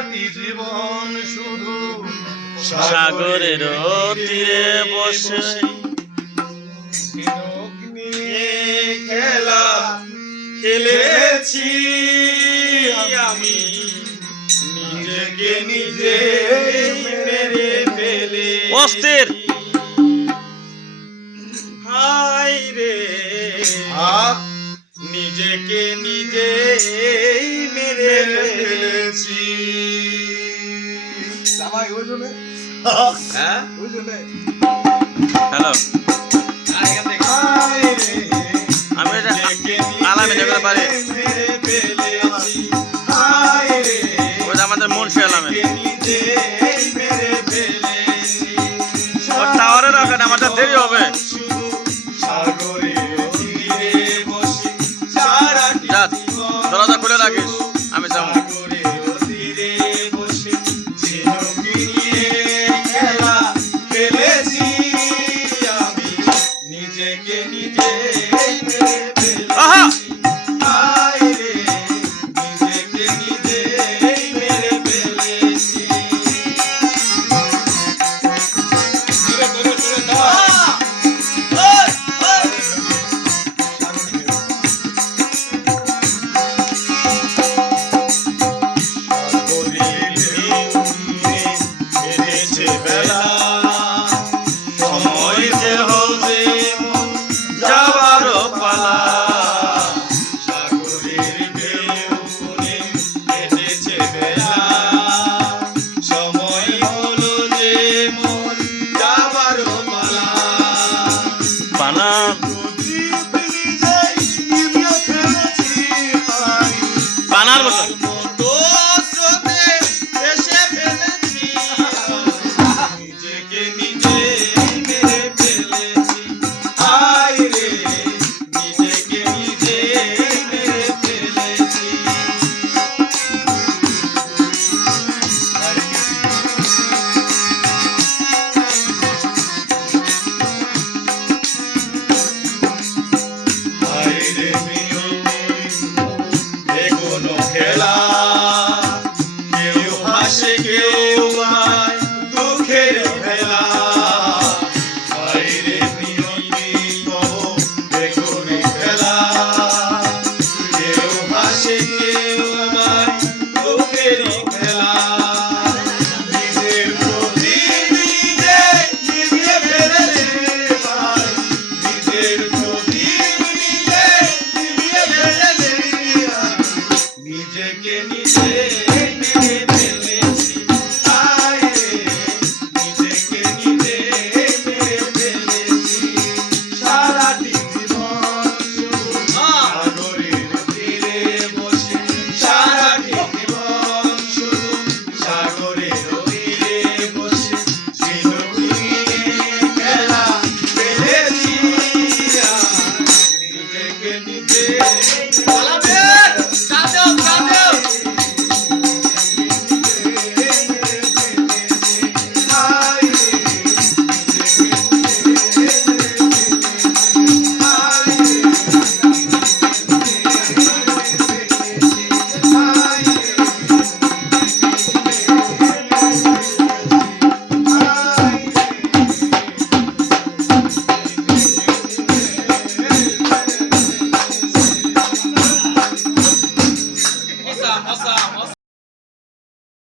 সারাটি জীবন শুধু সাগরের তীরে বসে। খেলা খেলেছি আমি। নিজেকে নিজে মেরে ফেলে অস্থির। হাই রে। নিজেকে নিজে মেরে ফেলেছি। জামাই ওই জন্য হ্যাঁ ওই জন্য হ্যালো আমি এটা আলাম করে পারি নিজে Um, আশিক উমা